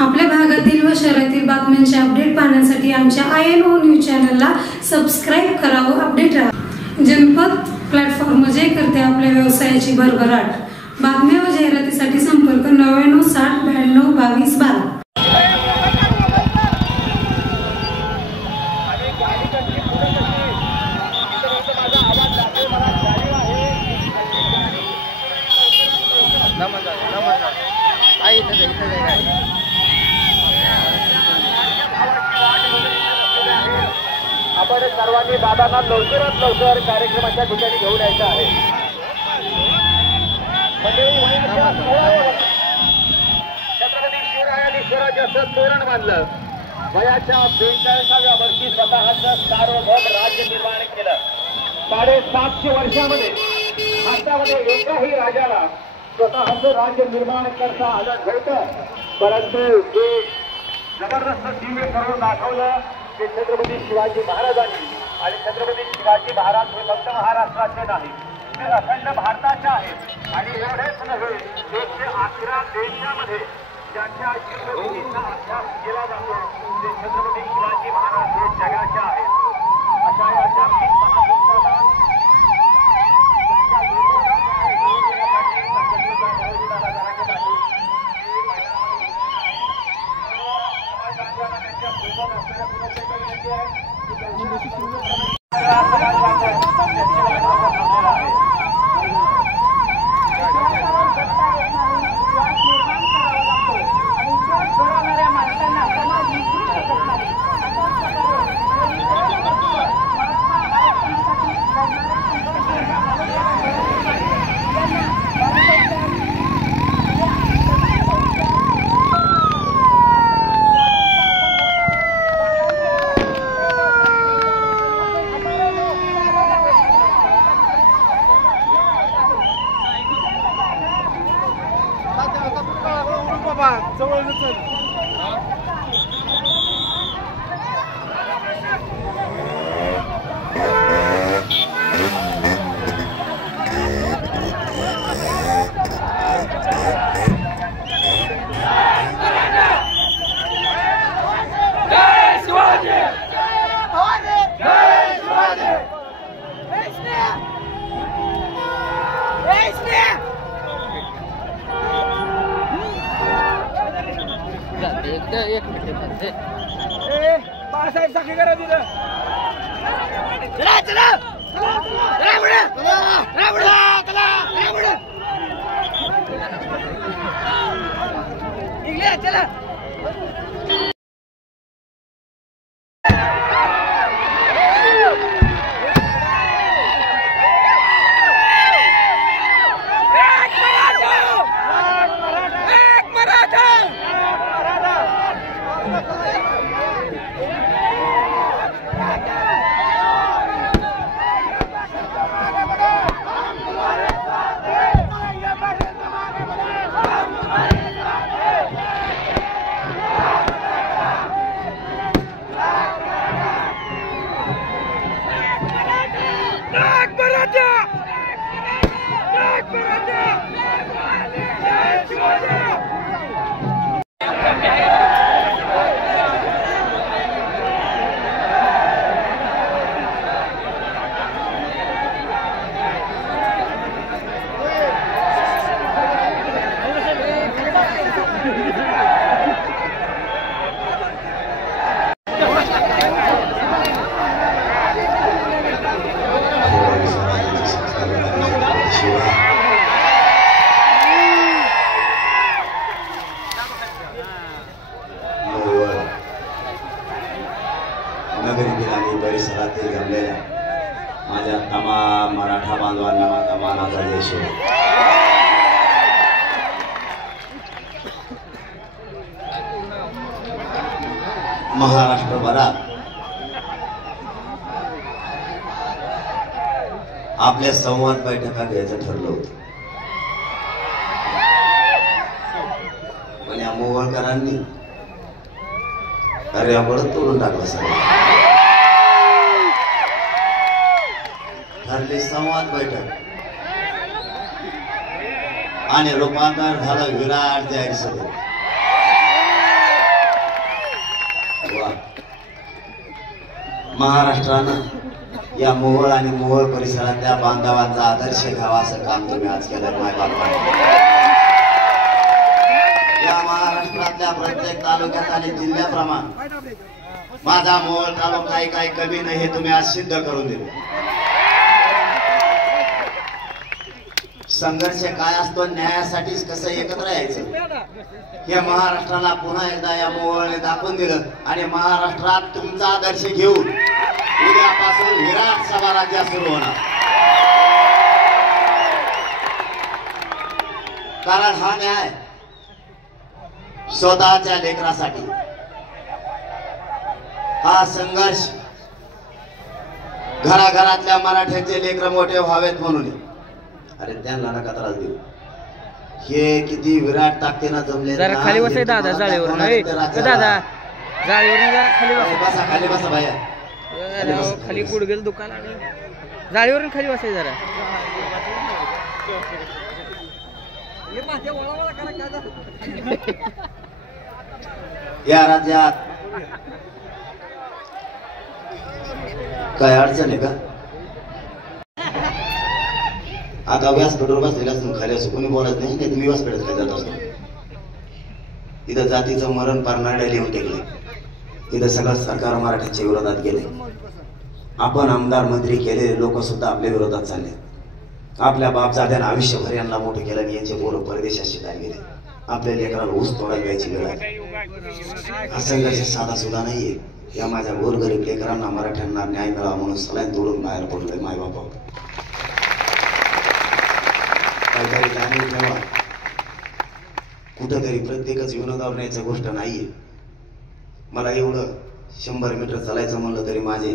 आपल्या भागातील व शहरातील बातम्यांचे अपडेट पाहण्यासाठी आमच्या INO न्यूज चॅनलला सबस्क्राईब करा व अपडेट राहा। जनपद प्लॅटफॉर्म जे करते आपल्या व्यवसायाची भरभराट। बातम्या व जाहिरातीसाठी संपर्क 99 60 92 22 12। आपण सर्वांनी दादांना लवकरात लवकर कार्यक्रमाच्या ठिकाणी घेऊन यायचं आहे। छत्रपती शिवरायांनी स्वराज्याचं तोरण बांधलं। वयाच्या 42व्या वर्षी स्वतःचं सार्वभौम राज्य निर्माण केलं। 750 वर्षामध्ये भारतामध्ये एकाही राजाला स्वतःचं राज्य निर्माण करता आलं नव्हतं, परंतु जे जबरदस्त दिव्य करून दाखवलं ते छत्रपती शिवाजी महाराजांनी। आणि छत्रपती शिवाजी महाराज हे फक्त महाराष्ट्राचे नाही ते अखंड भारताचे आहेत। आणि एवढेच नव्हे, 111 देशामध्ये ज्यांच्या युद्धनीतीचा अभ्यास केला जातो ते छत्रपती शिवाजी महाराज हे जगाचे आहेत। अशा या जागतिक महापुरुषाला बाळासाहेब साखळी करा तिथं। चला चला चला पुढे चला पुढे चला पुढे निघले चला। नगरीतील आणि परिसरातील जमलेल्या माझ्या तमाम मराठा बांधवांना माझा मानाचा देश आहे। महाराष्ट्रभरात आपल्या संवाद बैठका घ्यायचं ठरलं होतं, पण या मोगलकरांनी पर्यावरण तोडून टाकलं सगळं। ठरली संवाद बैठक आणि रूपांतर झालं विराट जाहीर सभेत। वा. महाराष्ट्रानं या मोहोळ आणि मोहोळ परिसरातल्या बांधवांचा आदर्श घ्यावा असं काम तुम्ही आज केलं. माय बाबा, या महाराष्ट्रातल्या प्रत्येक तालुक्यात आणि जिल्ह्याप्रमाणे माझा मोहोळ तालुका काही कमी नाही हे तुम्ही आज सिद्ध करून दिले. संघर्ष काय असतो, न्यायासाठीच कसं एकत्र यायचं हे महाराष्ट्राला पुन्हा एकदा या मोहोळने दाखवून दिलं. आणि महाराष्ट्रात तुमचा आदर्श घेऊन उद्यापासून विराट सभा राज्यात सुरू होणार. कारण हा न्याय स्वतःच्या लेकरासाठी, हा संघर्ष घराघरातल्या मराठ्यांचे लेकर मोठे व्हावेत म्हणून. अरे त्यांना नका त्रास देऊ. हे किती विराट ताकदीनं जमले. जरा खाली बसाय दादा, जाळीवर नाही दादा, जाळीवर जरा खाली बसा. खाली बसा बाया, खाली गुडघेल दुकान आणि जाळीवरून खाली बसाय जरा. या राज्यात काय अडचण आहे का? आता व्यासपीठावर बसलेला असतो, खाली असं कोणी बोलत नाही. तुम्ही व्यासपीठात काय जात असतो. इथं जातीचं मरण पार नारड्या लिहून टेकले. इथं सगळं सरकार मराठ्यांच्या विरोधात गेले. आपण आमदार मंत्री केले लोक सुद्धा आपल्या विरोधात चालले. आपल्या बापजाद्यानं आयुष्यभर यांना मोठे केलं आणि यांचे पोरं परदेशात शिकायला गेले. आपल्या लेकराला ऊस तोडायला द्यायची वेळ आहे. हा संघर्ष साधा सुद्धा नाहीये. या माझ्या गोरगरीब लेकरांना मराठ्यांना न्याय मिळावा म्हणून सलाईन तोडून बाहेर पडलोय. माय बापा, काहीतरी जाणीव ठेवा. कुठंतरी प्रत्येकच विनोदावर न्यायची गोष्ट नाहीये. मला एवढं 100 मीटर चालायचं म्हणलं तरी माझे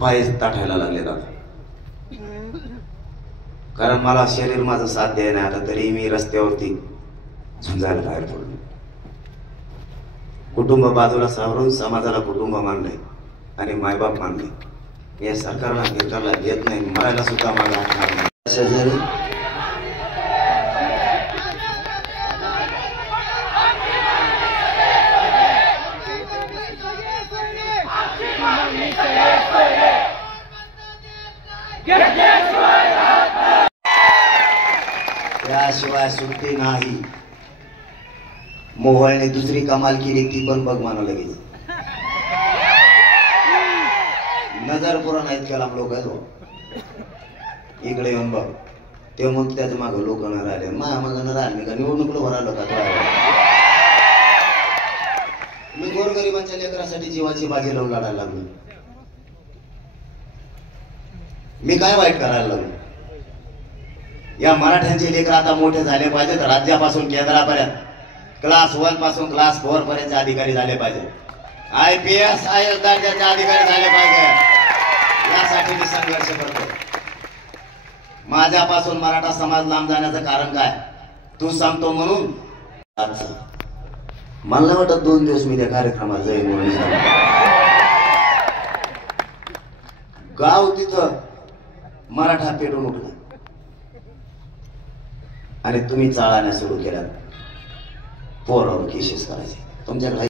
पाय ताठायला लागले दादा. कारण मला शरीर माझं साथ द्याय नाही आता, तरी मी रस्त्यावरती झुंजायला बाहेर पडलो. कुटुंब बाजूला सावरून समाजाला कुटुंब मानलंय आणि मायबाप मानले. या सरकारला गिरकारला देत नाही, मरायला सुद्धा मला आठवणार नाही. त्याशिवाय सुट्टी नाही. मोहोळने दुसरी कमाल केली, ती पण बघ मानव लगेच. नजर पुरा नाहीत केला लोक इकडे येऊन बघ. ते मग त्याच माग लोक न राहिले, माझ्या माग न राहिले. मी का निवडणुकीला भरायला का? मी गोरगरिबांच्या लेकरासाठी जीवाची बाजी लावून लढायला लागलो. मी काय वाईट करायला लागलो? या मराठ्यांचे लेकर आता मोठे झाले पाहिजेत. राज्यापासून केंद्रापर्यंत क्लास 1 पासून क्लास 4 पर्यंतचे अधिकारी झाले पाहिजे. IPS IAS दर्जाचे अधिकारी झाले पाहिजे. यासाठी मी संघर्ष करतो. माझ्यापासून मराठा समाज लांब जाण्याचं कारण काय तू सांगतो म्हणून मला वाटत 2 दिवस मी त्या कार्यक्रमात जाईन म्हणून. गाव तिथं मराठा पेटून उठला आणि तुम्ही चाळाण्या सुरू केल्या. पोरावर केसेस करायचे. तुमच्याकडे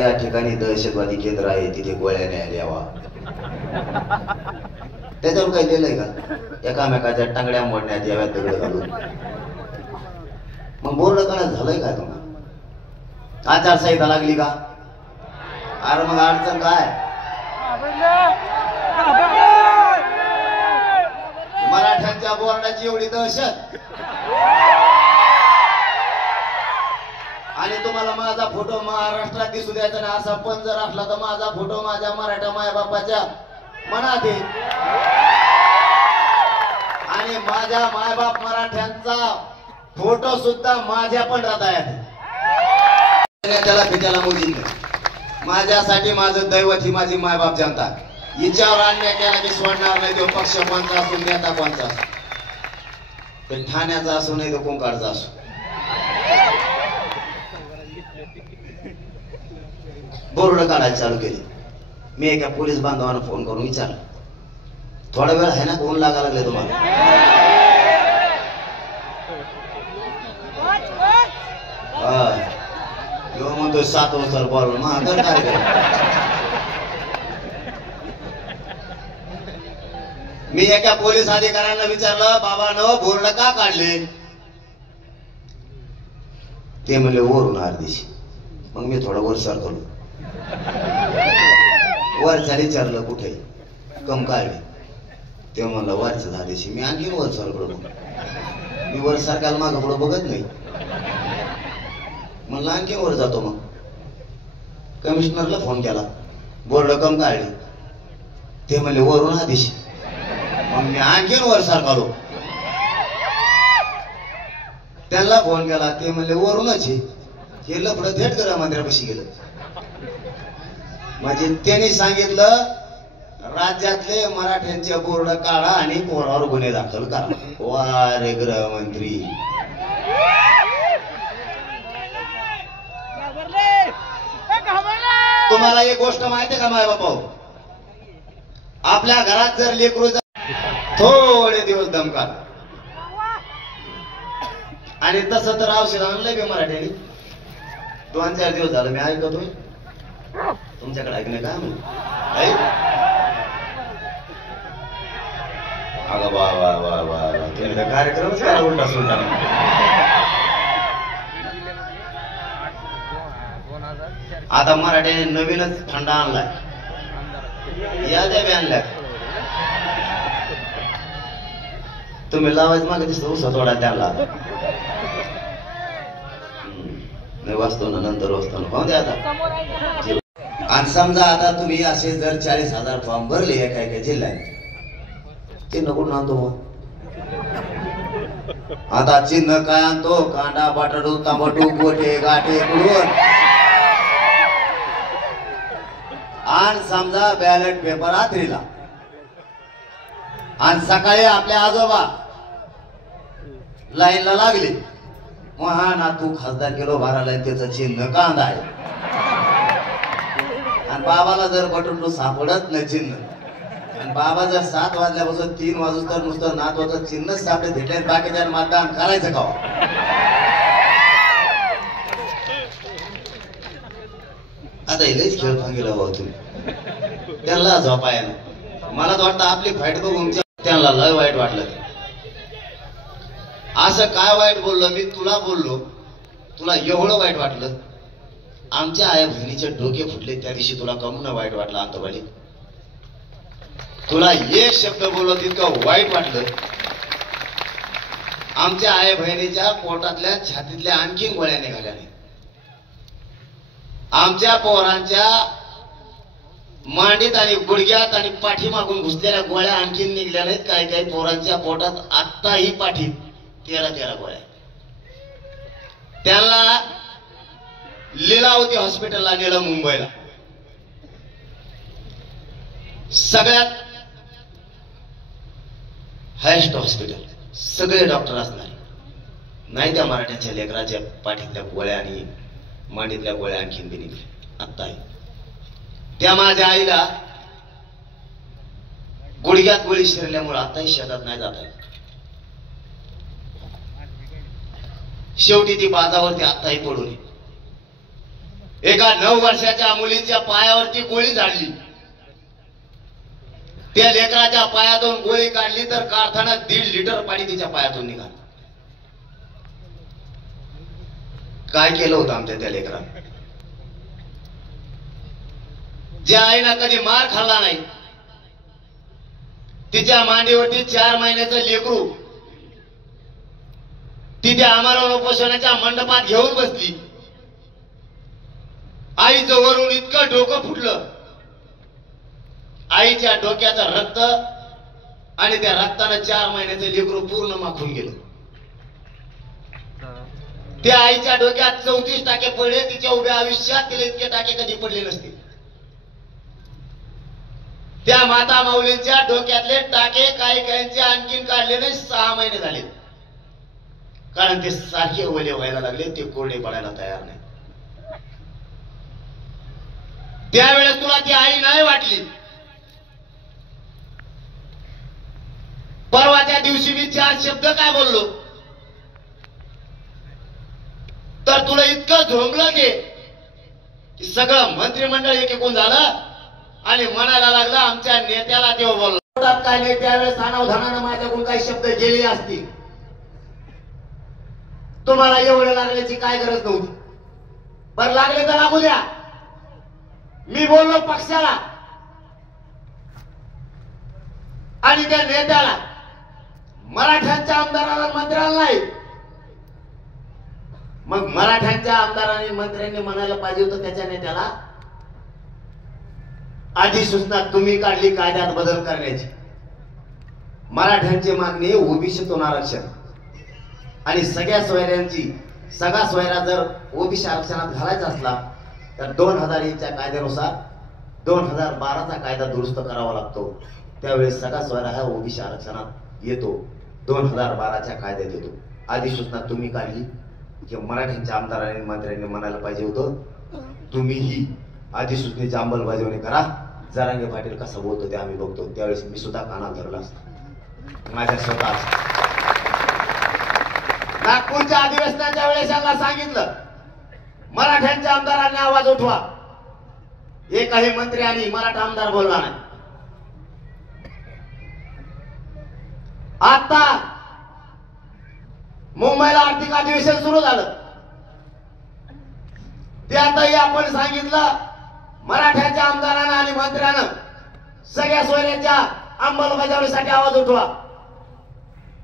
या ठिकाणी दहशतवादी केंद्र आहे, तिथे गोळ्या न्यायला यावा. त्याच्यावर काही दिलंय का? एकामेकाच्या टांगड्या मोडण्यात याव्यात दगड घालून. मग बोर्ड काय झालंय काय? तुम्हाला आचारसंहिता लागली का? अरे मग अडचण काय? मराठ्यांच्या बोर्डाची एवढी दहशत आणि तुम्हाला माझा फोटो महाराष्ट्रात दिसू द्यायचा नाही. असा पण जर असला तर माझा फोटो माझ्या मराठा मायबापाच्या मनात आहे आणि माझ्या मायबाप मराठ्यांचा फोटो सुद्धा माझ्या पण हृदयात आहे. त्याला पित्याला मोजी माझ्यासाठी माझं दैवत ही माझी मायबाप जनता. हिच्यावर अन्याय केला की सोडणार नाही. तो पक्ष कोणता असो, नेता कोणता असो, ते ठाण्याचा असो नाही तो कोंकाडचा असो. बोर्ड काढायला चालू केली. मी एका पोलीस बांधवांना फोन करून विचारलं, थोडा वेळ आहे ना, कोण लागा लागले तुम्हाला? म्हणतो म्हणतोय 7 वाजता बोल मग काय मी एका पोलीस अधिकाऱ्यांना विचारलं बाबा न बोर्ड का काढले ते म्हणले वरून अर्धीशी मग मी थोडं वर सरकलो वरच्या विचारलं कुठे कम काढले ते म्हणलं वरच्या झाल्याशी मी आणखीन वर सरकलो मी वर सरकायला मागं पुढं बघत नाही म्हणलं आणखीन वर जातो मग कमिशनरला फोन केला बोर्ड कम काढले ते म्हणले वरून आदेश मग मी आणखीन वर सरकालो त्यांना फोन केला ते म्हणले वरूनच हे लफडं थेट गृहमंत्र्यापाशी गेलं म्हणजे त्यांनी सांगितलं राज्यातले मराठ्यांचे बोर्ड काढा आणि पोरावर गुन्हे दाखल करा. वा रे गृहमंत्री. तुम्हाला एक गोष्ट माहिती आहे का माय बापा, आपल्या घरात जर लेकरू थोडे दिवस दमकार आणि तसं तर औषध आणलंय बे मराठ्याने. 2-4 दिवस झालं मी ऐकतोय तुमच्याकडे ऐकणे का अगं वा वा वा वा तुम्ही कार्यक्रमच करा उलटा सुलटा. आता मराठ्याने नवीनच थंडा आणलाय, या द्या बी आणल्या. तुम्ही लावायचं मागे दिसतो उसा थोडा त्याला नाही वाचतो ना नंतर वाचतो ना पाहू द्या आता. आणि समजा आता तुम्ही असे जर 40,000 फॉर्म भरले एका एका जिल्ह्यात, चिन्ह कुठून आणतो मग? आता चिन्ह काय आणतो? कांदा बटाटो टमाटो गोटे गाठे कुडून. आणि समजा बॅलेट पेपर रात्रीला आणि सकाळी आपल्या आजोबा लाईनला लागले, मग हा ना तू खासदार किलो भरायला त्याचं चिन्ह कांदा आहे. आणि बाबाला जर बटन सापडत नाही चिन्ह, आणि बाबा जर 7 वाजल्यापासून 3 वाजूस तर नुसतं नातवाचं चिन्हच सापडे भेटले, बाकीच्या मतदान करायचं का? आता हेच खेळ सांगितलं भाऊ तुम्ही त्यांना झोपाय ना. मला तर वाटतं आपली फाईट बघून त्यांना लय वाईट वाटलं. असं काय वाईट बोललो मी? तुला बोललो, तुला एवढं वाईट वाटलं? आमच्या आया बहिणीचे डोके फुटले त्या दिवशी तुला कमून वाईट वाटलं? अंतबाली तुला एक शब्द बोललो तितकं वाईट वाटलं? आमच्या आया बहिणीच्या पोटातल्या छातीतल्या आणखीन गोळ्या निघाल्या नाही. आमच्या पोरांच्या मांडीत आणि गुडघ्यात आणि पाठीमागून घुसलेल्या गोळ्या आणखीन निघल्या नाहीत. काही काही पोरांच्या पोटात आत्ताही पाठीत 13 गोळ्या. त्यांना लीलावती हॉस्पिटलला नेलं मुंबईला. सगळ्यात हायस्ट हॉस्पिटल, सगळे डॉक्टर असणार नाही. त्या मराठ्याच्या लेकराच्या पाठीतल्या गोळ्या आणि मांडीतल्या गोळ्या आणखीन बी निघल्या आत्ताही. त्या माझ्या आईला गुडघ्यात गोळी शिरल्यामुळे आताही शेतात नाही जात आहे. शेवटी ती बाजावरती आत्ताही पडून एका 9 वर्षाच्या मुलीच्या पायावरती गोळी झाडली. त्या लेकराच्या पायातून गोळी काढली तर कारखान्यात 1.5 लिटर पाणी तिच्या पायातून निघालं. काय केलं होतं आमच्या त्या लेकरानं? ज्या आईनं कधी मार खाल्ला नाही, तिच्या मांडीवरती 4 महिन्याचं लेकरू ती त्या आम्हाला उपोषणाच्या मंडपात घेऊन बसली. आईचं वरून इतकं डोकं फुटलं, आईच्या डोक्याचं रक्त आणि त्या रक्तानं 4 महिन्याचं लेकरू पूर्ण माखून गेलं. त्या आईच्या डोक्यात 34 टाके पडले. तिच्या उभ्या आयुष्यात तिला इतके टाके कधी पडले नसते. त्या माता माऊलींच्या डोक्यातले टाके काही काहींचे आणखीन काढले नाही. 6 महिने झाले, कारण ते सारखे ओले व्हायला लागले, ते कोरडे पडायला तयार नाही. त्यावेळेस तुला ती आई नाही वाटली. परवाच्या दिवशी मी 4 शब्द काय बोललो तर तुला इतकं झोंबलं ते की सगळं मंत्रिमंडळ एकीकून झालं आणि म्हणायला लागलं आमच्या नेत्याला देव बोलला काय नाही. त्यावेळेस अनावधानानं माझ्याकडून काही शब्द गेले असतील. तुम्हाला एवढे लागण्याची काय गरज नव्हती. बरं लागले तर लागू द्या. मी बोललो पक्षाला आणि त्या नेत्याला, मराठ्यांच्या आमदाराला मंत्र्याला नाही. मग मराठ्यांच्या आमदारांनी मंत्र्यांनी म्हणायला पाहिजे होतं त्याच्या नेत्याला, अधिसूचना तुम्ही काढली कायद्यात बदल करण्याची. मराठ्यांची मागणी ओबीसीतून आरक्षण आणि सगळ्या सोयऱ्या जर ओबीसी आरक्षणात घालायचा असला तर 2001च्या कायद्यानुसार 2012चा कायदा दुरुस्त करावा लागतो. त्यावेळेस सगळा सोयरा हा ओबीसी आरक्षणात येतो, 2012च्या कायद्यात येतो. अधिसूचना तुम्ही काढली की मराठ्यांच्या आमदारांनी मंत्र्यांनी म्हणायला पाहिजे होतं तुम्हीही अधिसूचनेची अंमलबजावणी करा. जरांगे पाटील कसं बोलतो ते आम्ही बघतो. त्यावेळेस मी सुद्धा कानात धरला असतो माझ्या स्वतः. नागपूरच्या अधिवेशनाच्या वेळेस यांना सांगितलं मराठ्यांच्या आमदारांनी आवाज उठवा. एकही मंत्री आणि मराठा आमदार बोलला नाही. आता मुंबईला आर्थिक अधिवेशन सुरू झालं. त्यातही आपण सांगितलं मराठ्याच्या आमदारांना आणि मंत्र्यानं सगळ्या सोयऱ्यांच्या अंमलबजावणीसाठी आवाज उठवा.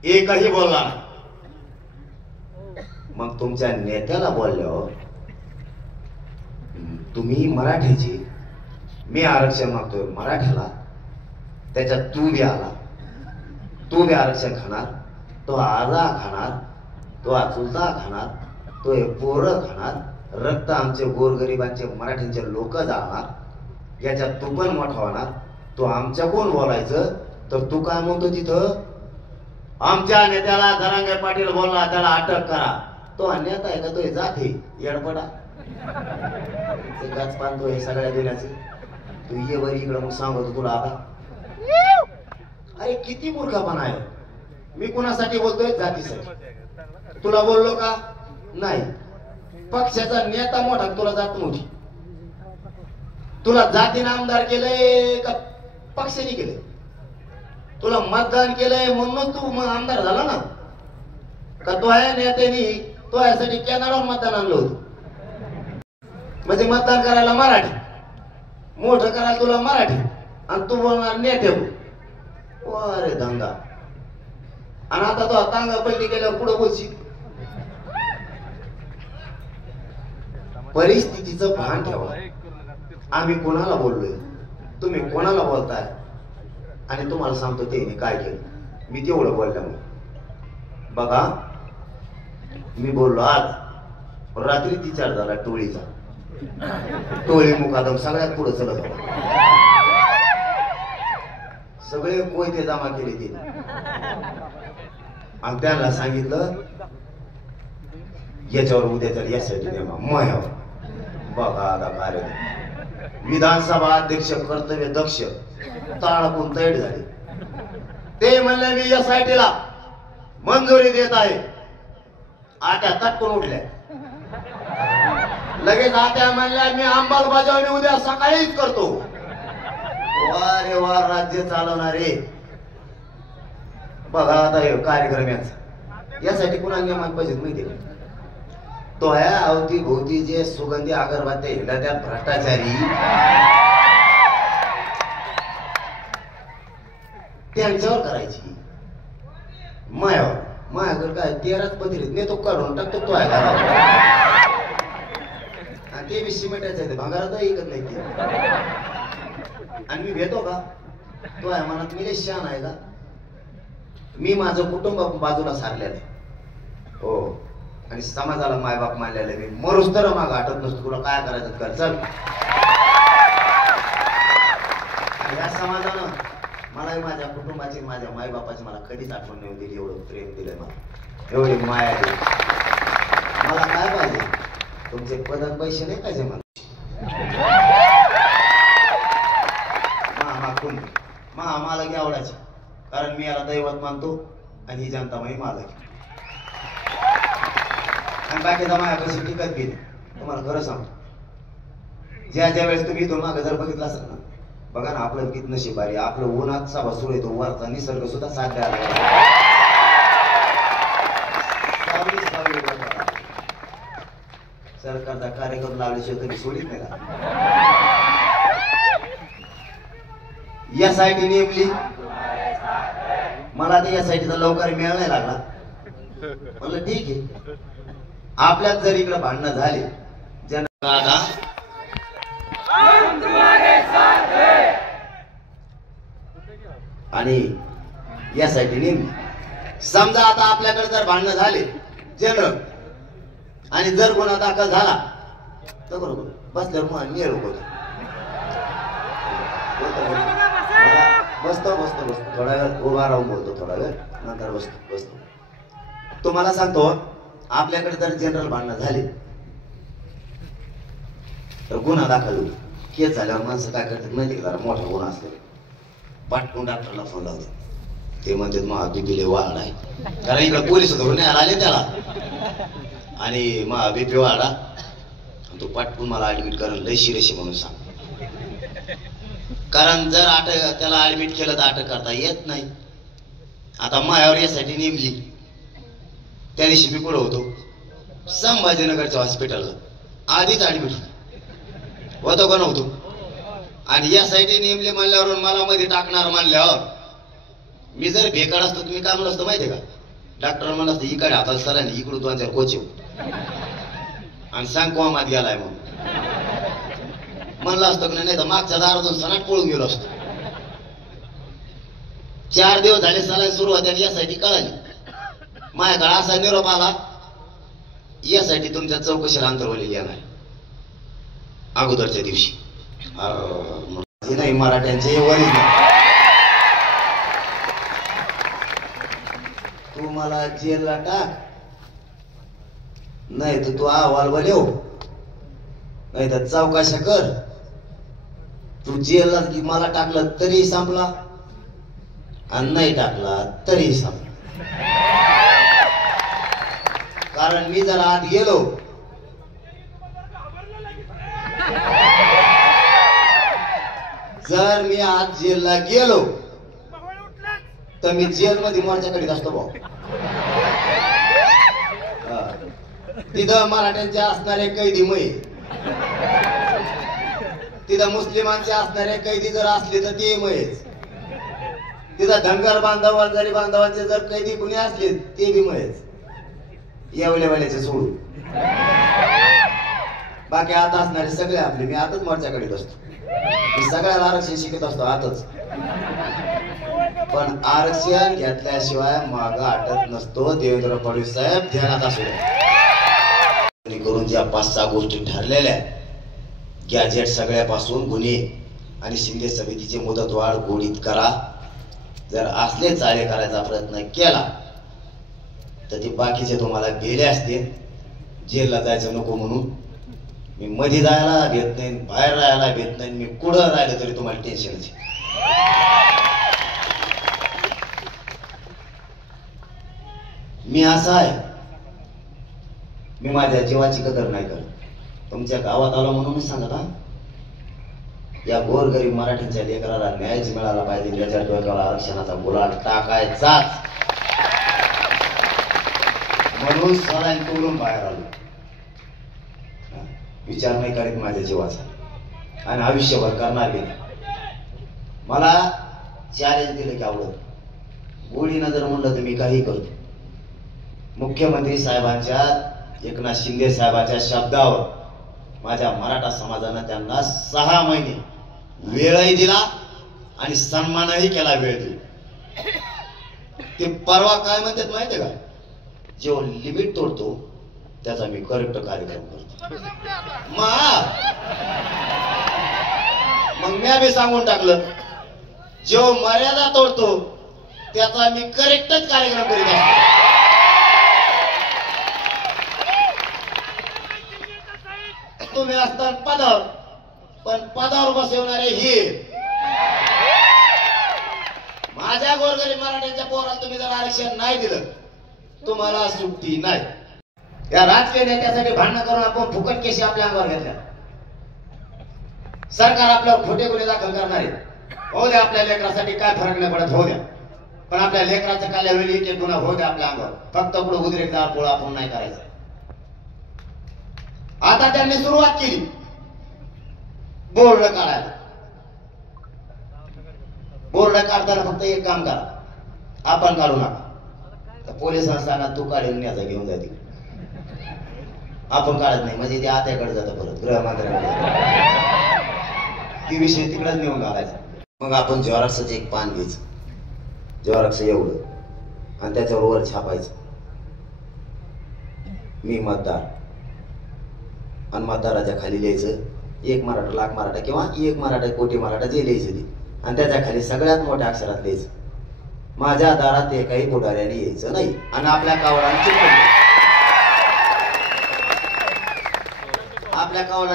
एकही बोलला नाही. मग तुमच्या नेत्याला बोलल्यावर तुम्ही मराठ्याची, मी आरक्षण मागतोय मराठ्याला, त्याच्यात तू बी आला, तू बी आरक्षण खाणार, तो आजा खाणार, तो चुलता खाणार, तो हे पोरं खाणार, रक्त आमचे गोरगरिबांचे मराठ्यांचे लोक जाणार, याच्यात तू पण मोठा होणार. तो आमच्या कोण बोलायचं तर तू काय म्हणतो तिथं आमच्या नेत्याला जरांगे पाटील बोलला त्याला अटक करा. तो नेता आहे का तो जाते येडपडा गाच पानतो हे सगळ्या देण्याचे. तू ये बरी इकडं मग सांगतो तुला आता. अरे किती मूर्खपणा आहे. मी कुणासाठी बोलतोय जातीसाठी. तुला बोललो का नाही. पक्षाचा नेता मोठा तुला जात मोठी. तुला जातीने आमदार केलंय का पक्षाने केलंय. तुला मतदान केलंय म्हणून तू आमदार झाला ना का तो आहे नेत्यानी तो यासाठी कॅनडावर मतदान आणलं होतं. म्हणजे मतदान करायला मराठी, मोठं करायला तुला मराठी आणि तू बोलणार नेते. अरे दंगा. आणि आता तो तांगा पलटी केल्यावर पुढे बोलशील. परिस्थितीचं भान ठेवा. आम्ही कोणाला बोललोय, तुम्ही कोणाला बोलताय. आणि तुम्हाला सांगतो ते काय केलं. मी तेवढं बोलल्यामुळे बघा मी बोललो आज रात्री 3-4 झाला टोळीचा. टोळी मुकादम सगळ्यात पुढे चलत होता. सगळे कोयते जमा केले ते आणि त्यांना सांगितलं याच्यावर उद्या तर यासाठी नेमा मयावर. बघा आता कार्य विधानसभा अध्यक्ष कर्तव्य दक्ष ताळपून तैड झाले. ते म्हणले मी SIT ला मंजुरी देत आहे. आत्या तटकून उठल्या. लगेच आत्या म्हणल्या मी अंमलबजावणी उद्या सकाळीच करतो. वारे वार राज्य चालवणारे. बघा आता हे कार्यक्रम यासाठी कुणाला नियमान पाहिजेत माहिती का. तो आहे अवती भोवती जे सुगंधी अगरबत्त्या हिंडा त्या भ्रष्टाचारी त्यांच्यावर करायची. मायावर माझ्याकडे काय 13च पत्रित नेतो काढून टाकतो तो आहे आणि ते बी सिमेंटाचं आहे. भांगारात ऐकत नाही ते. आणि मी भेटो का तो आहे म्हणत मी शान आहे का. मी माझं कुटुंब बाजूला सारलेलं हो आणि समाजाला मायबाप मानलेलं. मी मरूस तर माग आठवत नसतो. तुला काय करायचं कर चल. आणि या समाजानं मला माझ्या कुटुंबाची माझ्या मायबापाची मला कधीच आठवण नाही दिली. एवढं प्रेम दिलंय मला, एवढी माया दिली. मला काय पाहिजे तुमचे पद पैसे नाही पाहिजे मला. मला की आवडायचे कारण मी याला दैवत मानतो आणि ही जनता माही माझा आणि बाकीचा माझ्यापाशी टिकत गेली. तुम्हाला खरं सांगतो ज्या ज्या वेळेस तुम्ही इथून मागे जर बघितलं असेल ना, बघा ना आपलं किती नशीबारी, आपलं उन्हात सभा सुरू येतो, वरचा निसर्ग सुद्धा साथ द्यायला सरकारचा कार्यक्रम लावल्याशिवाय तुम्ही सोडित नाही का? यासाठी नेमली मला ते यासाठीचा लवकर मेळ नाही लागला. म्हणलं ठीक आहे, आपल्यात जर इकडे भांडणं झाले आणि यासाठी नेमली. समजा आता आपल्याकडे जर भांडणं झाले जनरल आणि जर गुन्हा दाखल झाला तर बरोबर बसल्यावर नियर होतो. बसतो बसतो बसतो थोडा वेळ उभा राहून बोलतो, थोडा वेळ नंतर बसतो बसतो. तुम्हाला सांगतो, आपल्याकडे जर जनरल भांडणं झाले तर गुन्हा दाखल होईल. केस झाल्यावर माणसं काय करतात माहिती का, जरा मोठा गुन्हा असतो पाटकून डॉक्टरला फोन लावतो. ते म्हणतात महाबीपी वाढ आहे, कारण इकडे पोलीस धरून न्यायला आले त्याला, आणि महाबीपी वाढा तो पाटकून मला ऍडमिट करायला लय शिरेशी म्हणून सांग. कारण जर त्याला ऍडमिट केलं तर अटक करता येत नाही. आता मायावर यासाठी नेमली. त्या दिवशी मी कुठं होतो, संभाजीनगरच्या हॉस्पिटलला आधीच ऍडमिट होतो का नव्हतो, आणि यासाठी नेमली म्हणल्यावर मला मध्ये टाकणार म्हणल्यावर मी जर भेकड असतो तुम्ही काय म्हणलं असतं माहितीये का, डॉक्टर म्हणलं असतं इकडे हाताला सरांनी इकडून 2-4 कोच आणि सांग कोमात गेलाय म्हणून म्हणलं असतं की नाही तर मागच्या दारातून सनाट पळून गेलो असतो. 4 दिवस झाले सलाईन सुरू होत्या यासाठी कळाली. माझ्याकडे असा निरोप आला, यासाठी तुमच्या चौकशीला अंतरवलेली येणार अगोदरच्या दिवशी. नाही मराठ्यांचे वरील तू मला जेलला टाक, नाही तर तू अहवाल बनव, नाही तर चौकशा कर. तू जेलला की मला टाकलं तरी संपला आणि नाही टाकला तरी संपला. कारण मी जर आत गेलो जर मी आज जेलला गेलो तर मी जेलमध्ये मोर्चाकडे असतो भाऊ. तिथं मराठ्यांचे असणारे कैदी मै, तिथं मुस्लिमांचे असणारे कैदी जर असले तर ते मयच, तिथं धनगर बांधव वंजारी बांधवांचे जर कैदी कुणी असले ते बी मयच. एवढ्याचे सोडून बाकी आता असणारे सगळे आपले. मी आताच मोर्चाकडे बसतो, मी सगळ्याला आरक्षण शिकत असतो आताच, पण आरक्षण घेतल्याशिवाय माग हटत नसतो. देवेंद्र फडणवीस साहेब ध्यानात असू द्या. करून ज्या 5-6 गोष्टी ठरलेल्या गॅजेट सगळ्यापासून गुन्हे आणि शिंदे समितीची मुदतवाढ गोडीत करा. जर असले चाळे करायचा प्रयत्न केला तर ते बाकीचे तुम्हाला गेले असते. जेलला जायचं नको म्हणून मी मध्ये जायला भेट नाही, बाहेर राहायला भेट नाही. मी कुठं राहिलं तरी तुम्हाला टेन्शनच. मी असा आहे, मी माझ्या जीवाची कदर नाही करत. तुमच्या गावात आलो म्हणून मी सांगत, या गोरगरीब मराठींच्या लेकराला न्यायच मिळाला पाहिजे. याच्या डोक्याला आरक्षणाचा गुलाल टाकायचाच म्हणून सरांनी तोडून बाहेर आलो. विचार नाही करीत माझ्या जीवाचा आणि आयुष्यभर करणार बी नाही. मला चॅलेंज दिलं की आवडत, गोडीनं जर म्हणलं तर मी काही करतो. मुख्यमंत्री साहेबांच्या, एकनाथ शिंदे साहेबांच्या शब्दावर माझ्या मराठा समाजानं त्यांना 6 महिने वेळही दिला आणि सन्मानही केला. वेळ दिला ते परवा काय म्हणतात माहितीये का, जो लिमिट तोडतो त्याचा मी करेक्ट कार्यक्रम करतो. मग मी बी सांगून टाकलं, जो मर्यादा तोडतो त्याचा मी करेक्टच कार्यक्रम करीत असतो. तुम्ही असतात पदावर, पण पदावर बसवणारे हे माझ्या गोरगरीब मराठ्यांच्या पोराला तुम्ही जर आरक्षण नाही दिलं तुम्हाला सुट्टी नाही. या राजकीय नेत्यासाठी भांडण करून आपण फुकट केशी आपल्या अंगावर घेतल्या. सरकार आपल्यावर खोटे गुन्हे दाखल करणार आहे. होऊ द्या, आपल्या लेकरासाठी काय फरक नाही पडत, होऊ द्या. पण आपल्या लेकराचं काय वेळी एक गुन्हा होऊ द्या आपल्या अंगावर. फक्त पुढे उद्रेक जाळ पोळा आपण नाही करायचा. आता त्यांनी सुरुवात केली बोर्ड काढायला. बोर्ड काढताना फक्त एक काम करा, आपण काढू नका. तर पोलिसांना सांगा तू काढून याचा घेऊन जा तिकडे. आपण काढत नाही म्हणजे ते आत्याकडे जातं परत गृहमंत्र्यांकडे. ती विषय तिकडेच नेऊन घालायचा. मग आपण झेरॉक्सचं एक पान घ्यायचं, झेरॉक्स एवढं, आणि त्याच्यावर वर छापायचं मी मतदार. आणि मतदाराच्या खाली लिहायचं 1 मराठा लाख मराठा किंवा 1 मराठा कोटी मराठा जे लिहायचं ते. आणि त्याच्या खाली सगळ्यात मोठ्या अक्षरात लिहायचं माझ्या दारात एकाही पुढाऱ्याने यायचं नाही. आणि आपल्या कावडाला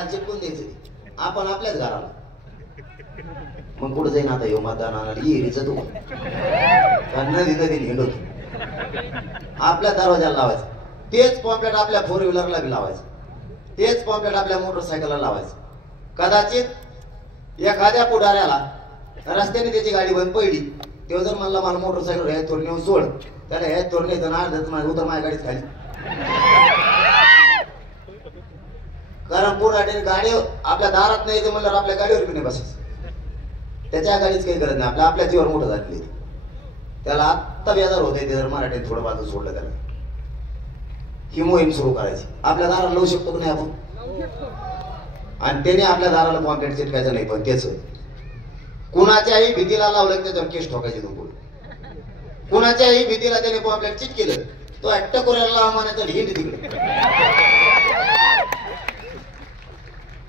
चिपकून द्यायचं. आपण आपल्याच घराला. मग कुठं जाईन आता येऊ मतदानाला येरीच तू नदी हिंडवतो. आपल्या दरवाजाला लावायचं तेच पॉम्पलेट, आपल्या 4 व्हीलरला बी लावायचं तेच पॉम्पलेट, आपल्या मोटरसायकलला लावायचं. कदाचित एखाद्या पुढाऱ्याला रस्त्याने त्याची गाडी बंद पडली, तेव्हा जर म्हणला मला मोटरसायकल ह्या थोर नेऊन सोड, त्याला ह्या थोर नाही तर उतर माझ्या गाडीत खाली. कारण पुढाऱ्याने गाडी आपल्या दारात नाही तर म्हणल्यावर आपल्या गाडीवर बी नाही बसायचं. त्याच्या गाडीच काही गरज नाही, आपल्या जीवावर मोठं झालेली. त्याला आत्ता बेजार होते ते जर मराठीत थोडं बाजू सोडलं त्याला. ही मोहीम सुरू करायची. आपल्या दाराला लावू शकतो की नाही आपण? आणि त्याने आपल्या दाराला पॉम्पलेट चिटकायचं नाही, पण त्याच कुणाच्याही भीतीला लावलं त्याच्यावर केस ठोकायची. तुम्ही कुणाच्याही भीतीला त्याने पॉम्पलेट चिटकेलं तो टकोऱ्याला लावा म्हणायचं हिंड तिकडे.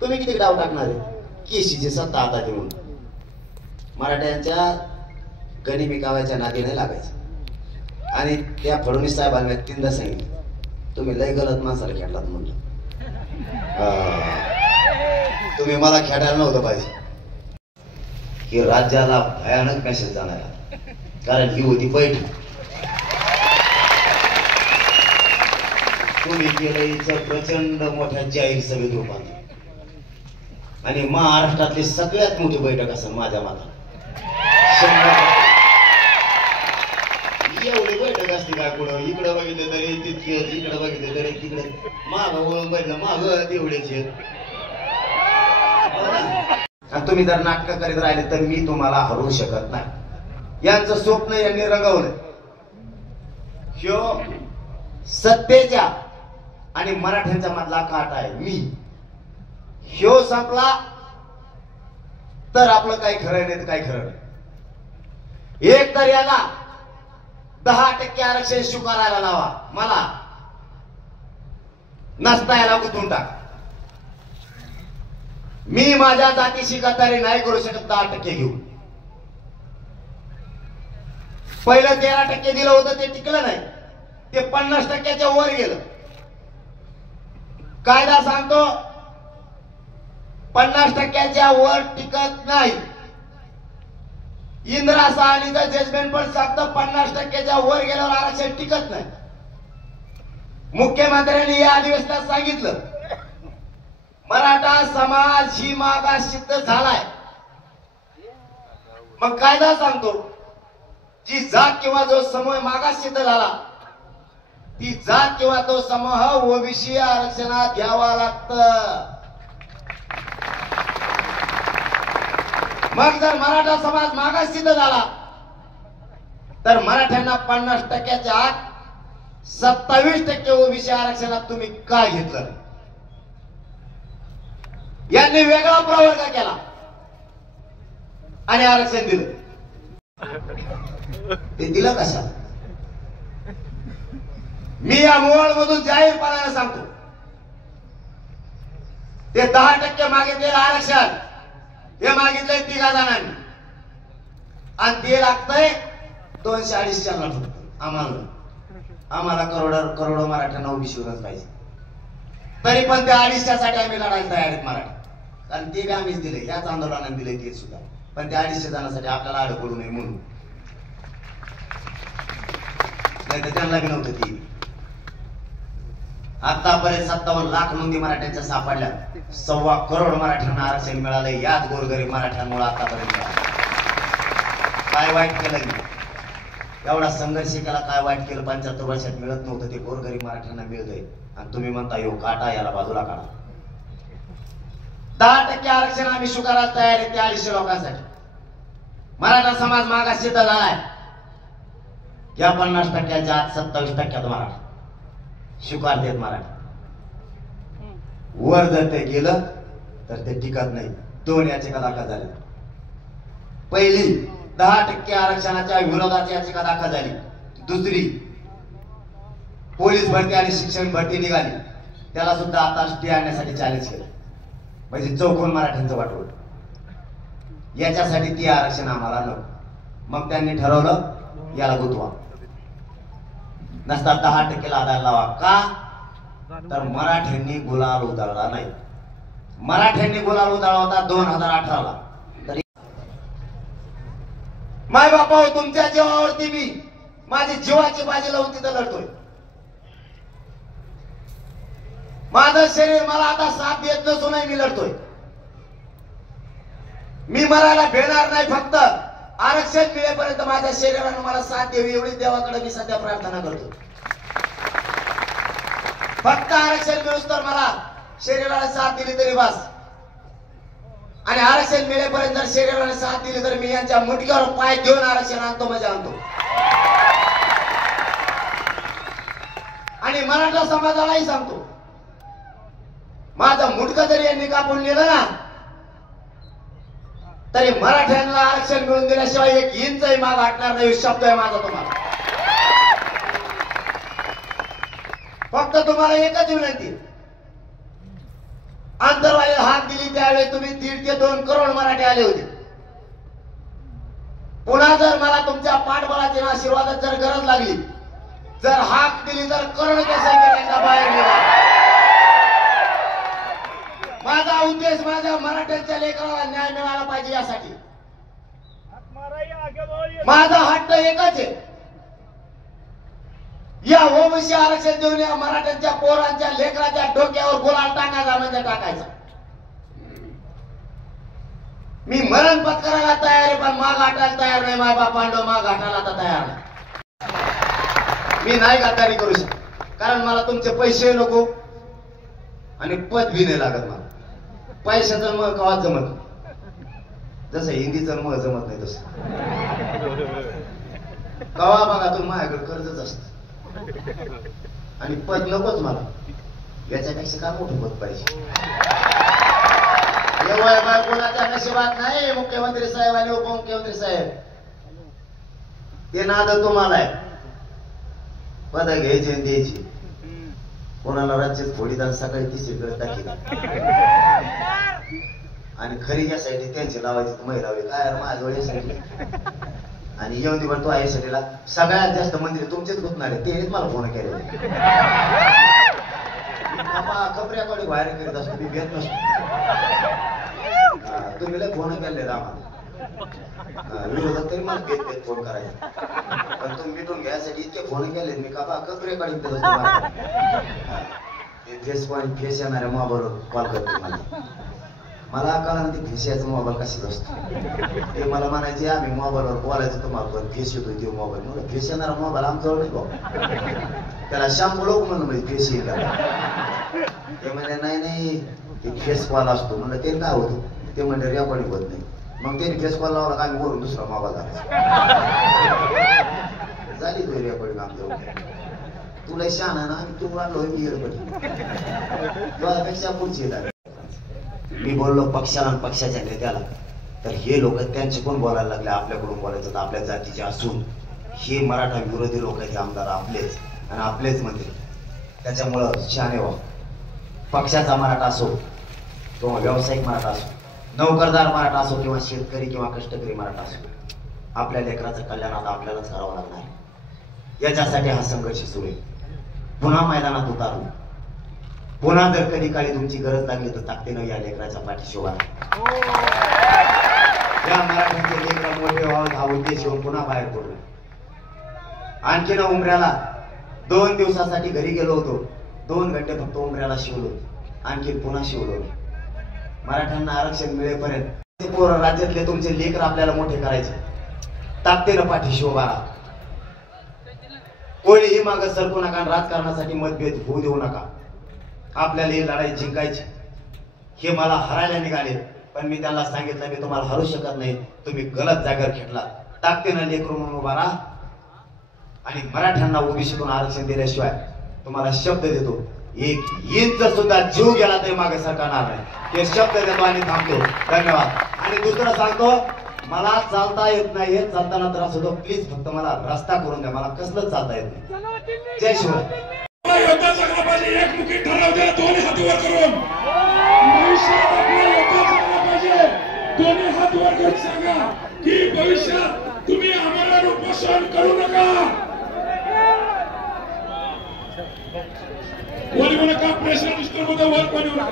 तुम्ही किती डाव टाकणार आहे? केशीची सत्ता आता म्हणून मराठ्यांच्या गनिमी कावायच्या नादी नाही लागायचं. आणि त्या फडणवीस साहेबांना 3दा सांगितलं तुम्ही लय गलत माणसाला खेळलात म्हणलं. तुम्ही मला खेळायला नव्हतं पाहिजे. ही राज्याला भयानक मेसेज जाणार, कारण ही होती बैठक. तुम्ही केलं हिचं प्रचंड मोठ्या जाहीर सभेत रूपांतर. आणि महाराष्ट्रातली सगळ्यात मोठी बैठक असेल माझ्या माताला. एवढी बैठक असते काय पुढं? इकडे बघितले तरी तितकेच, इकडे बघितले तरी तिकडे, माग वळून बघितलं माग तेवढेच. आणि तुम्ही जर नाटक करीत राहिले तर मी तुम्हाला हरू शकत नाही. यांचं स्वप्न यांनी रंगवलं. ह्यो सत्तेच्या आणि मराठ्यांचा मधला काट आहे. मी ह्यो संपला तर आपलं काही खरं नाही तर काही खरं नाही. एक तर याला 10% आरक्षण स्वीकारायला लावा, मला नसता याला गुंतून टाक. मी माझ्या जातीशी गद्दारी नाही करू शकत. 10% घेऊ. पहिलं 13% दिलं होतं ते टिकलं नाही, ते 50%च्या वर गेलं. कायदा सांगतो 50%च्या वर टिकत नाही. इंदिरा साहनीचं जजमेंट पण सांगतं 50%च्या वर गेल्यावर आरक्षण टिकत नाही. मुख्यमंत्र्यांनी या अधिवेशनात सांगितलं मराठा समाज ही मागास सिद्ध झालाय. मग कायदा सांगतो जी जात किंवा जो समूह मागास सिद्ध झाला ती जात किंवा तो समूह ओबीसी आरक्षणात घ्यावा लागतं. मग जर मराठा समाज मागास सिद्ध झाला तर मराठ्यांना 50%च्या आत 27% ओबीसी आरक्षणात तुम्ही का घेतलं? यांनी वेगळा प्रवर्ग केला आणि आरक्षण दिलं. ते दिलं कशा? मी या मोहोळ मधून जाहीरपणाने सांगतो ते 10% मागितलेलं आरक्षण हे मागितलंय 3 जणांनी आणि ते लागतंय 200-250 फक्त आम्हाला करोडो मराठ्यांना ओबीसीवरच पाहिजे. तरी पण त्या 250साठी आम्ही लढायला तयार आहेत मराठी. आणि ते बी आम्हीच दिले, याच आंदोलनाने दिले ते सुद्धा. पण त्या 250 जणांसाठी आपल्याला आड पडू नये म्हणून, नाही तर त्यांना बी नव्हतं ती. आतापर्यंत 57 लाख नोंदी मराठ्यांच्या सापडल्या. 1.25 करोड मराठ्यांना आरक्षण मिळाले. याच गोरगरीब मराठ्यांमुळे आतापर्यंत. काय वाईट केलं मी? एवढा संघर्ष केला, काय वाईट केलं? 75 वर्षात मिळत नव्हतं ते गोरगरीब मराठ्यांना मिळतंय. आणि तुम्ही म्हणता यो काटा, याला बाजूला काढा. 10% आरक्षण आम्ही स्वीकारायला तयार आहे 43 लोकांसाठी. मराठा समाज मागास झालाय. या 50%च्या आत 27% मराठा स्वीकारतेत. मराठा वर जर ते गेलं तर ते टिकत नाही. 2 याचिका दाखल झाल्या. पहिली 10% आरक्षणाच्या विरोधात याचिका दाखल झाली. दुसरी पोलीस भरती आणि शिक्षण भरती निघाली, त्याला सुद्धा आता स्टे आणण्यासाठी चॅलेंज केलं. म्हणजे चौकोन मराठ्यांचं वाटोळ. याच्यासाठी ती आरक्षण आम्हाला नको. मग त्यांनी ठरवलं याला गुंतवा. नसता 10% आधार लावा. का? तर मराठ्यांनी गुलाल उधळला नाही. मराठ्यांनी गुलाल उधळला होता 2018ला. तरी माय बापा तुमच्या जीवावरती मी माझी जीवाची बाजी लावून तिथं लढतोय. माझं शरीर मला आता साथ देत नसूनही मी लढतोय. मी मरायला भेटणार नाही. फक्त आरक्षण मिळेपर्यंत माझ्या शरीरानं मला साथ द्यावी एवढी देवाकडे मी सध्या प्रार्थना करतो. फक्त आरक्षण मिळूस तर मला शरीराला साथ दिली तरी बस. आणि आरक्षण मिळेपर्यंत जर शरीराने साथ दिली तर मी यांच्या मुठक्यावर पाय घेऊन आरक्षण आणतो म्हणजे आणतो. आणि मराठा समाजालाही सांगतो, माझं मुठकं जरी यांनी कापून नेलं ना तरी मराठ्यांना आरक्षण मिळून दिल्याशिवाय 1 इंचही माग हटणार नाही. शब्द आहे माझा तुम्हाला. फक्त तुम्हाला एकच विनंती, आंतरवालीला हात दिली त्यावेळी तुम्ही 1.5 ते 2 करोड मराठी आले होते. पुन्हा जर मला तुमच्या पाठबळाची आशीर्वादात जर गरज लागली, जर हाक दिली तर करोडच्या संख्येने बाहेर निघा. माझा उद्देश माझ्या मराठ्यांच्या लेकराला न्याय मिळाला पाहिजे यासाठी. माझा हट्ट एकच आहे, या ओबीसी आरक्षण देऊन या मराठ्यांच्या पोरांच्या लेकराच्या डोक्यावर गुलाल टाकायचा म्हणजे टाकायचा. मी मरण पत्करायला तयार आहे पण माग हटायला तयार नाही. माय बापांडो माग हटायला आता तयार नाही. मी नाही गद्दारी करू शकत, कारण मला तुमचे पैसे नको आणि पद बी नाही लागत. मला पैशाचं मग कवा जमत, जसं हिंदीचं मग जमत नाही तसं. कवा बघा तुम्ही माझ्याकडे कर्जच असत आणि पद नकोच मला. याच्यापेक्षा काय मोठं पद पाहिजे. कोणाच्या नशिबात नाही मुख्यमंत्री साहेब आणि उपमुख्यमंत्री साहेब. ते नाद तुम्हाला आहे. पद घ्यायची आणि द्यायची. कोणाला राज्यात थोडी सकाळी तिसरीकडे टाकी आणि खरी यासाठी त्यांची लावायची तुम्ही लावली काय माझ्याजवळ यासाठी. आणि येऊन दिवस तो यासाठीला सगळ्यात जास्त मंदिर तुमचेच गुंतणार आहे. तेच मला फोन केले. खबऱ्याकडे बाहेर करीत असतो मी भेट नसतो. तुम्ही लय फोन केले आम्हाला विरोधात तरी मला भेट भेट फोन करायचा. पण तुम्ही मिटून घ्यायसाठी इतके फोन केले मी का खबऱ्याकडे भेट असतो. फेस येणाऱ्या मोबाईलवर कॉल करते. मला कळलं ते फेशियाचा मोबाईल कशाच असतो. ते मला म्हणायचे आम्ही मोबाईलवर बोलायचं तुम्हाला पण फेस येतो ते मोबाईल. म्हणून फेस येणारा मोबाईल आमच्यावर नाही बाबा. त्याला शंभर लोक म्हणून म्हणजे फेस येईल. ते म्हणजे नाही ते फेस कॉल असतो. म्हणलं ते काय होतं ते म्हणजे रेकॉर्डिंग होत नाही. मग त्यांनी फेस कॉल लावला का आम्ही वरून दुसरा मोबाईल झाली तो रेकॉर्डिंग आमच्यावर. तुला शहाणा ना तू आणलो मी तुझ्यापेक्षा पुढची येतात. मी बोललो पक्षाला आणि पक्षाच्या नेत्याला तर हे लोक त्यांचे कोण बोलायला लागले. आपल्याकडून बोलायचं तर आपल्या जातीचे असून हे मराठा विरोधी लोक आहेत. आमदार आपलेच आणि आपलेच मंत्री. त्याच्यामुळं शहाणे व्हा. पक्षाचा मराठा असो किंवा व्यावसायिक मराठा असो, नोकरदार मराठा असो किंवा शेतकरी किंवा कष्टकरी मराठा असो, आपल्या लेकराचं कल्याण आता आपल्यालाच करावं लागणार. याच्यासाठी हा संघर्ष सुरू आहे. पुन्हा मैदानात उतारू. पुन्हा जर कधी काळी तुमची गरज लागली तर ताकदीनं या लेकराच्या पाठीशी उभा राहा. या मराठ्यांचे लेकर मोठे व्हावं हा उद्देश घेऊन पुन्हा बाहेर पडलो. आणखीन उमऱ्याला 2 दिवसासाठी घरी गेलो होतो. 2 घंटे फक्त उमऱ्याला शिवलो, आणखी पुन्हा शिवलो. मराठ्यांना आरक्षण मिळेपर्यंत पोरं राज्यातले तुमचे लेकर आपल्याला मोठे करायचे. ताकदीनं पाठीशी उभा राहा. कोणीही मागं सरकू नका, राजकारणासाठी मतभेद होऊ देऊ नका. आपल्याला ही लढाई जिंकायची. हे मला हरायला निघाले, पण मी त्यांना सांगितलं मी तुम्हाला हरू शकत नाही, तुम्ही गलत जागेवर खेळला. ताकदीनं लेकरू म्हणून उभा राहा आणि मराठ्यांना ओबीसीतून आरक्षण दिल्याशिवाय तुम्हाला शब्द देतो, एक इंच सुद्धा जीव गेला तरी मागे सरकारणार नाही. हे शब्द देतो आणि थांबतो. धन्यवाद. आणि दुसरं सांगतो, मला चालता येत नाही, हे चालताना त्रास होतो, प्लीज फक्त मला रस्ता करून द्या, मला कसलंच चालता येत नाही. जय शिवराय. योद्धा जगला पाहिजे, एकमुखी ठराव द्या, दोन्ही हात वर करून. भविष्यात आपला योद्धा जगला पाहिजे, दोन्ही हात वर करून सांगा की भविष्यात तुम्ही आम्हाला उपोषण करू नका. कोणी म्हणा का प्रेशर डिस्टर्ब होतं, वर कोणी म्हणा